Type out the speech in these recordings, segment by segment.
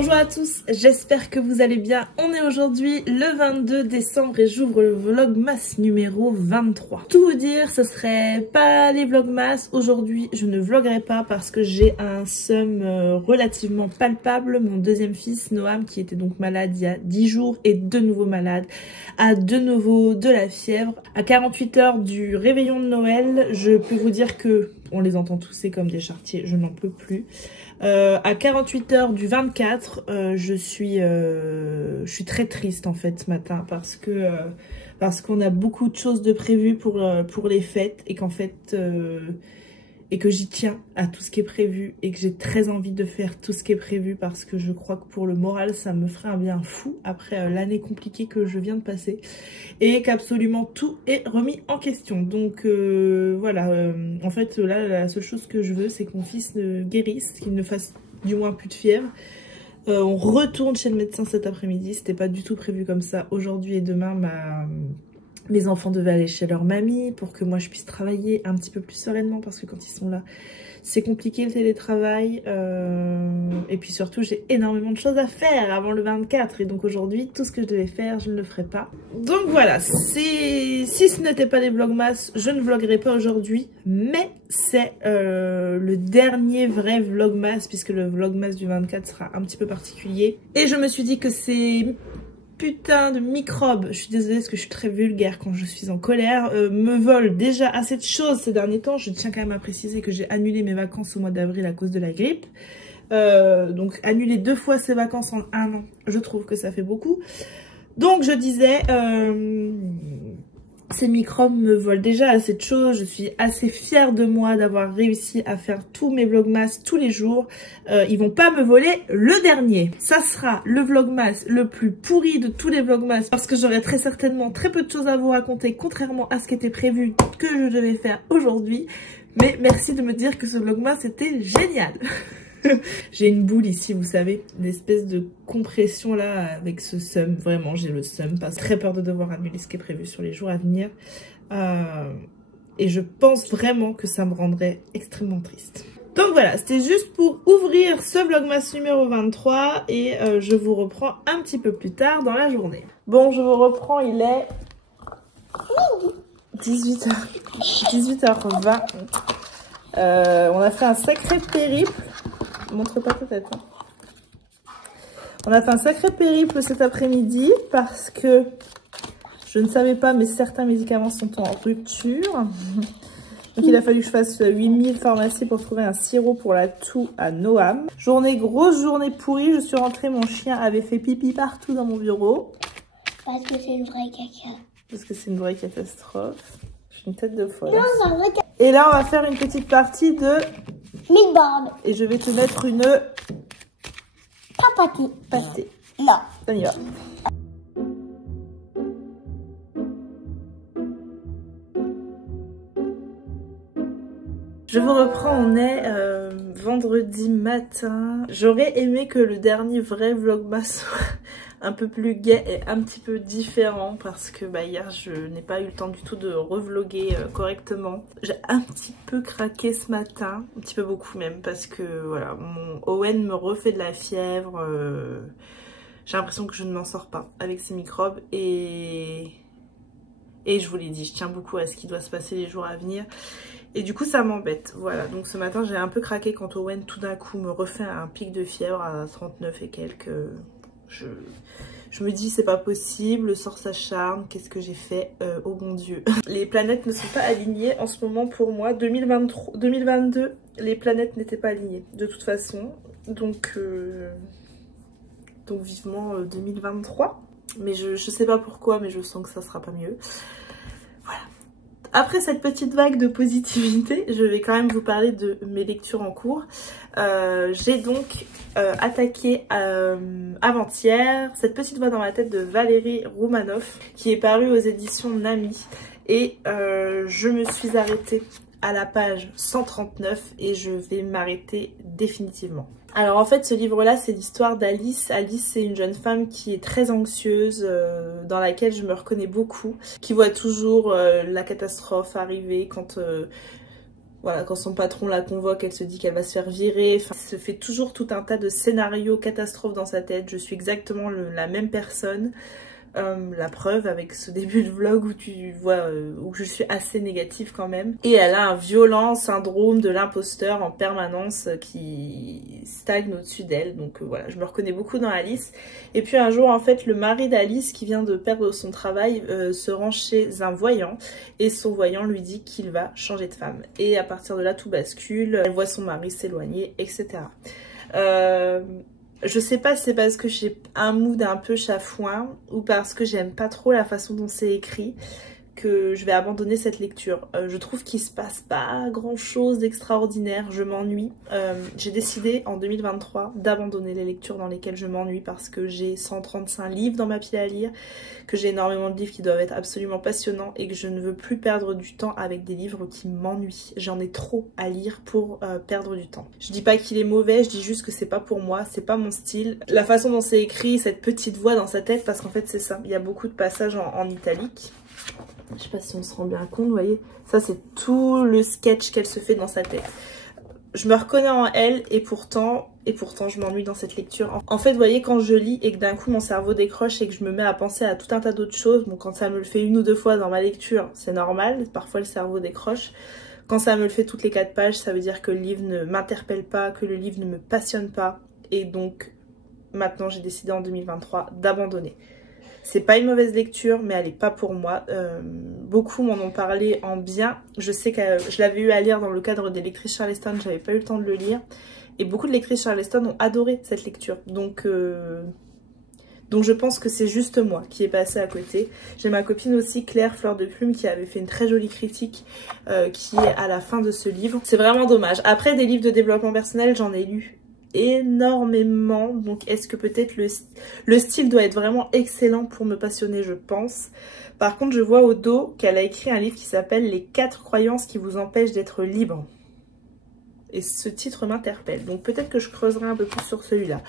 Bonjour à tous, j'espère que vous allez bien. On est aujourd'hui le 22 décembre et j'ouvre le vlogmas numéro 23. Tout vous dire, ce serait pas les vlogmas. Aujourd'hui, je ne vloguerai pas parce que j'ai un seum relativement palpable. Mon deuxième fils, Noam, qui était donc malade il y a 10 jours, est de nouveau malade, a de nouveau de la fièvre. À 48 heures du réveillon de Noël, je peux vous dire que on les entend tousser comme des charretiers, je n'en peux plus. À 48 heures du 24, je suis très triste en fait ce matin parce qu'on a beaucoup de choses de prévues pour les fêtes et qu'en fait et que j'y tiens à tout ce qui est prévu et que j'ai très envie de faire tout ce qui est prévu parce que je crois que pour le moral ça me ferait un bien fou après l'année compliquée que je viens de passer et qu'absolument tout est remis en question. Donc voilà, en fait là la seule chose que je veux c'est que mon fils ne guérisse, qu'il ne fasse du moins plus de fièvre. On retourne chez le médecin cet après-midi, c'était pas du tout prévu comme ça. Aujourd'hui et demain mes enfants devaient aller chez leur mamie pour que moi je puisse travailler un petit peu plus sereinement parce que quand ils sont là c'est compliqué le télétravail et puis surtout j'ai énormément de choses à faire avant le 24 et donc aujourd'hui tout ce que je devais faire je ne le ferai pas. Donc voilà, si ce n'était pas des vlogmas je ne vloguerai pas aujourd'hui, mais c'est le dernier vrai vlogmas puisque le vlogmas du 24 sera un petit peu particulier et je me suis dit que c'est putain de microbes, je suis désolée parce que je suis très vulgaire quand je suis en colère, me volent déjà assez de choses ces derniers temps. Je tiens quand même à préciser que j'ai annulé mes vacances au mois d'avril à cause de la grippe. Donc annuler 2 fois ces vacances en 1 an, je trouve que ça fait beaucoup. Donc je disais, ces microbes me volent déjà assez de choses. Je suis assez fière de moi d'avoir réussi à faire tous mes vlogmas tous les jours. Ils vont pas me voler le dernier. Ça sera le vlogmas le plus pourri de tous les vlogmas parce que j'aurai très certainement très peu de choses à vous raconter contrairement à ce qui était prévu que je devais faire aujourd'hui. Mais merci de me dire que ce vlogmas était génial. J'ai une boule ici, vous savez, une espèce de compression là avec ce seum. Vraiment, j'ai le seum parce que j'ai très peur de devoir annuler ce qui est prévu sur les jours à venir. Et je pense vraiment que ça me rendrait extrêmement triste. Donc voilà, c'était juste pour ouvrir ce vlogmas numéro 23 et je vous reprends un petit peu plus tard dans la journée. Bon, je vous reprends, il est 18h20. On a fait un sacré périple. Montre pas ta tête. Hein. On a fait un sacré périple cet après-midi parce que je ne savais pas, mais certains médicaments sont en rupture. Donc il a fallu que je fasse 8000 pharmacies pour trouver un sirop pour la toux à Noam. Grosse journée pourrie. Je suis rentrée, mon chien avait fait pipi partout dans mon bureau. Parce que c'est une vraie caca. Parce que c'est une vraie catastrophe. J'ai une tête de folle. Non, c'est un vrai caca. Et là, on va faire une petite partie de Milkboard. Et je vais te mettre une pâtée. Non. On y va. Je vous reprends, on est vendredi matin. J'aurais aimé que le dernier vrai vlogmas soit un peu plus gai et un petit peu différent parce que hier je n'ai pas eu le temps du tout de revloguer correctement. J'ai un petit peu craqué ce matin, un petit peu beaucoup même parce que voilà, mon Owen me refait de la fièvre. J'ai l'impression que je ne m'en sors pas avec ces microbes et je vous l'ai dit, je tiens beaucoup à ce qui doit se passer les jours à venir. Et du coup ça m'embête, voilà. Donc ce matin j'ai un peu craqué quand Owen tout d'un coup me refait un pic de fièvre à 39 et quelques. Je me dis c'est pas possible, le sort s'acharne, qu'est-ce que j'ai fait, oh bon Dieu. Les planètes ne sont pas alignées en ce moment pour moi, 2022 les planètes n'étaient pas alignées de toute façon. Donc vivement 2023, mais je sais pas pourquoi, mais je sens que ça sera pas mieux. Voilà. Après cette petite vague de positivité, je vais quand même vous parler de mes lectures en cours. J'ai donc attaqué avant-hier cette petite voix dans ma tête de Valérie Roumanoff qui est parue aux éditions Nami et je me suis arrêtée à la page 139 et je vais m'arrêter définitivement. Alors en fait ce livre là c'est l'histoire d'Alice. Alice c'est une jeune femme qui est très anxieuse, dans laquelle je me reconnais beaucoup, qui voit toujours la catastrophe arriver quand Voilà, quand son patron la convoque, elle se dit qu'elle va se faire virer. Enfin, il se fait toujours tout un tas de scénarios catastrophes dans sa tête. Je suis exactement la même personne. La preuve avec ce début de vlog où tu vois où je suis assez négative quand même. Et elle a un violent syndrome de l'imposteur en permanence qui stagne au-dessus d'elle. Donc voilà, je me reconnais beaucoup dans Alice. Et puis un jour en fait le mari d'Alice qui vient de perdre son travail se rend chez un voyant et son voyant lui dit qu'il va changer de femme. Et à partir de là tout bascule, elle voit son mari s'éloigner, etc. Je sais pas si c'est parce que j'ai un mood un peu chafouin ou parce que j'aime pas trop la façon dont c'est écrit que je vais abandonner cette lecture. Je trouve qu'il se passe pas grand chose d'extraordinaire, je m'ennuie. J'ai décidé en 2023 d'abandonner les lectures dans lesquelles je m'ennuie parce que j'ai 135 livres dans ma pile à lire, que j'ai énormément de livres qui doivent être absolument passionnants et que je ne veux plus perdre du temps avec des livres qui m'ennuient. J'en ai trop à lire pour perdre du temps. Je dis pas qu'il est mauvais, je dis juste que c'est pas pour moi, c'est pas mon style. La façon dont c'est écrit, cette petite voix dans sa tête, parce qu'en fait c'est ça, il y a beaucoup de passages en italique. Je sais pas si on se rend bien compte, vous voyez. Ça, c'est tout le sketch qu'elle se fait dans sa tête. Je me reconnais en elle et pourtant je m'ennuie dans cette lecture. En fait, vous voyez, quand je lis et que d'un coup mon cerveau décroche et que je me mets à penser à tout un tas d'autres choses, bon, quand ça me le fait une ou deux fois dans ma lecture, c'est normal. Parfois, le cerveau décroche. Quand ça me le fait toutes les 4 pages, ça veut dire que le livre ne m'interpelle pas, que le livre ne me passionne pas. Et donc, maintenant, j'ai décidé en 2023 d'abandonner. C'est pas une mauvaise lecture, mais elle est pas pour moi. Beaucoup m'en ont parlé en bien. Je sais que je l'avais eu à lire dans le cadre des lectrices Charleston, j'avais pas eu le temps de le lire. Et beaucoup de lectrices Charleston ont adoré cette lecture. Donc je pense que c'est juste moi qui est passée à côté. J'ai ma copine aussi, Claire Fleur de Plume, qui avait fait une très jolie critique qui est à la fin de ce livre. C'est vraiment dommage. Après, des livres de développement personnel, j'en ai lu énormément, donc est-ce que peut-être le style doit être vraiment excellent pour me passionner, je pense. Par contre, je vois au dos qu'elle a écrit un livre qui s'appelle Les 4 croyances qui vous empêchent d'être libre. Et ce titre m'interpelle, donc peut-être que je creuserai un peu plus sur celui-là.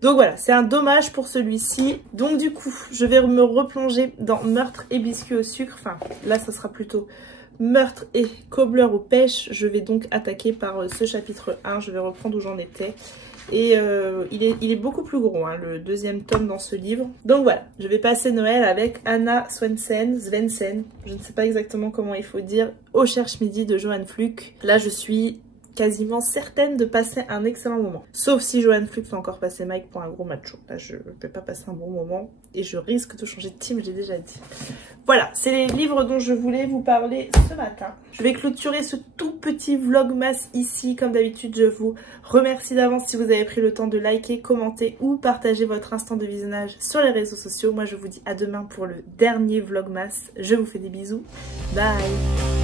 Donc voilà, c'est un dommage pour celui-ci. Donc du coup, je vais me replonger dans Meurtre et biscuits au sucre. Enfin, là, ça sera plutôt Meurtre et cobbler aux pêches. Je vais donc attaquer par ce chapitre 1. Je vais reprendre où j'en étais. Et il est beaucoup plus gros, hein, le deuxième tome dans ce livre. Donc voilà, je vais passer Noël avec Anna Svensson, je ne sais pas exactement comment il faut dire, Au cherche midi de Johan Fluck. Là, je suis quasiment certaine de passer un excellent moment. Sauf si Johan Fluck fait encore passer Mike pour un gros macho. Là, je ne vais pas passer un bon moment et je risque de changer de team, je l'ai déjà dit. Voilà, c'est les livres dont je voulais vous parler ce matin. Je vais clôturer ce tout petit vlogmas ici. Comme d'habitude, je vous remercie d'avance si vous avez pris le temps de liker, commenter ou partager votre instant de visionnage sur les réseaux sociaux. Moi, je vous dis à demain pour le dernier vlogmas. Je vous fais des bisous. Bye!